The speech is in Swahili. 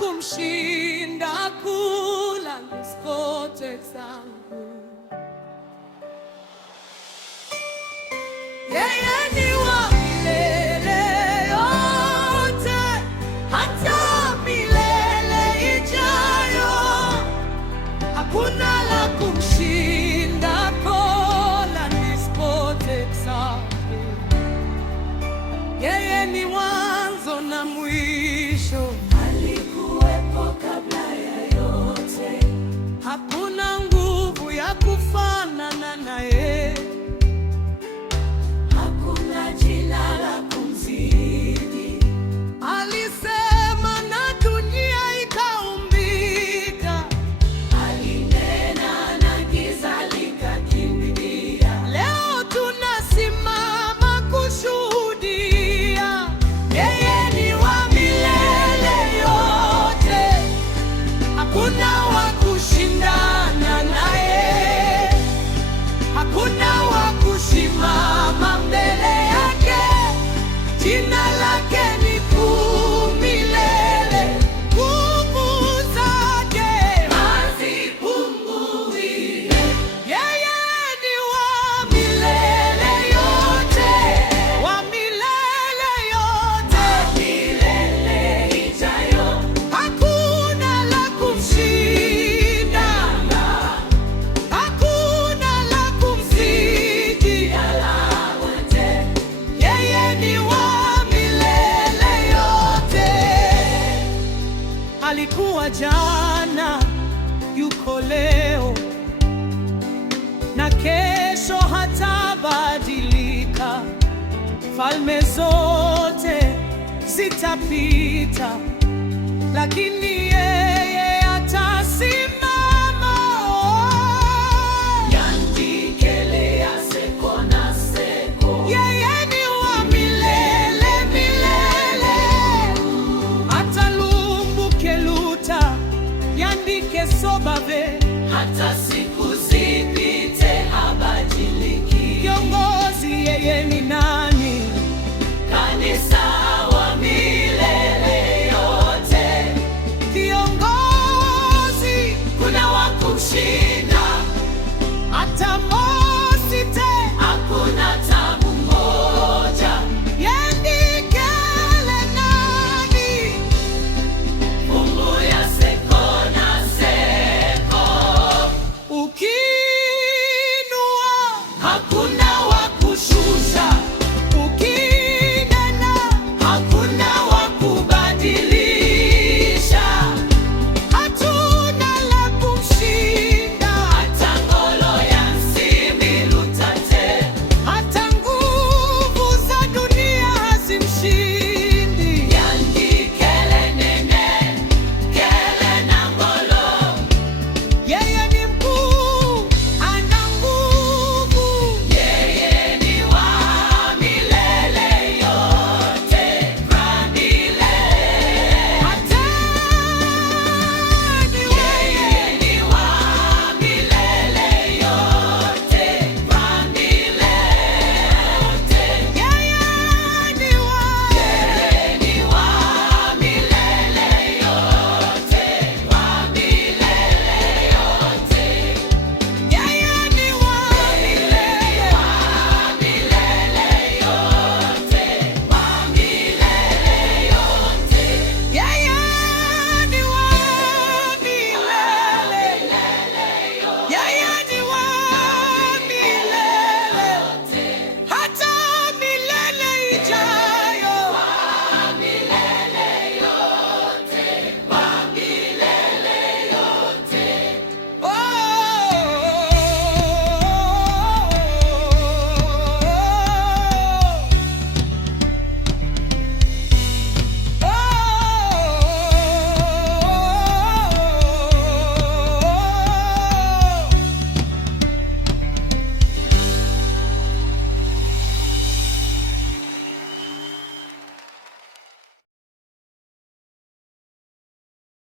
kumshinda kula niskote zangu. Yeye ni wa milele yote, hata milele ijayo. Hakuna la kumshinda kola niskote zangu. Yeye ni mwanzo na mwisho, alikuwepo kabla ya yote. Hakuna nguvu ya kufanana naye, hakuna jina la kumzidi. Alisema na dunia ikaumbika, alinena na giza likakimbia. Leo tunasimama kushuhudia, yeye ni wa milele yote. Hakuna wa kushindana naye, hakuna wa kusimama mbele yake. Jina lake ni kuu milele, nguvu zake hazipungui. Yeye ni wa milele yote, wa milele yote, milele ijayo. Hakuna la kumshinda, hakuna la kumzidi. Yeye ni wa milele yote. Alikuwa jana, yuko leo na kesho hatabadilika. Falme zote zitapita, lakini yeye atasimama. Yeye ni wa milele milele, atalumbuke luta yandike sobave, hata siku zipite habadiliki. Kiongozi yeye ni nani?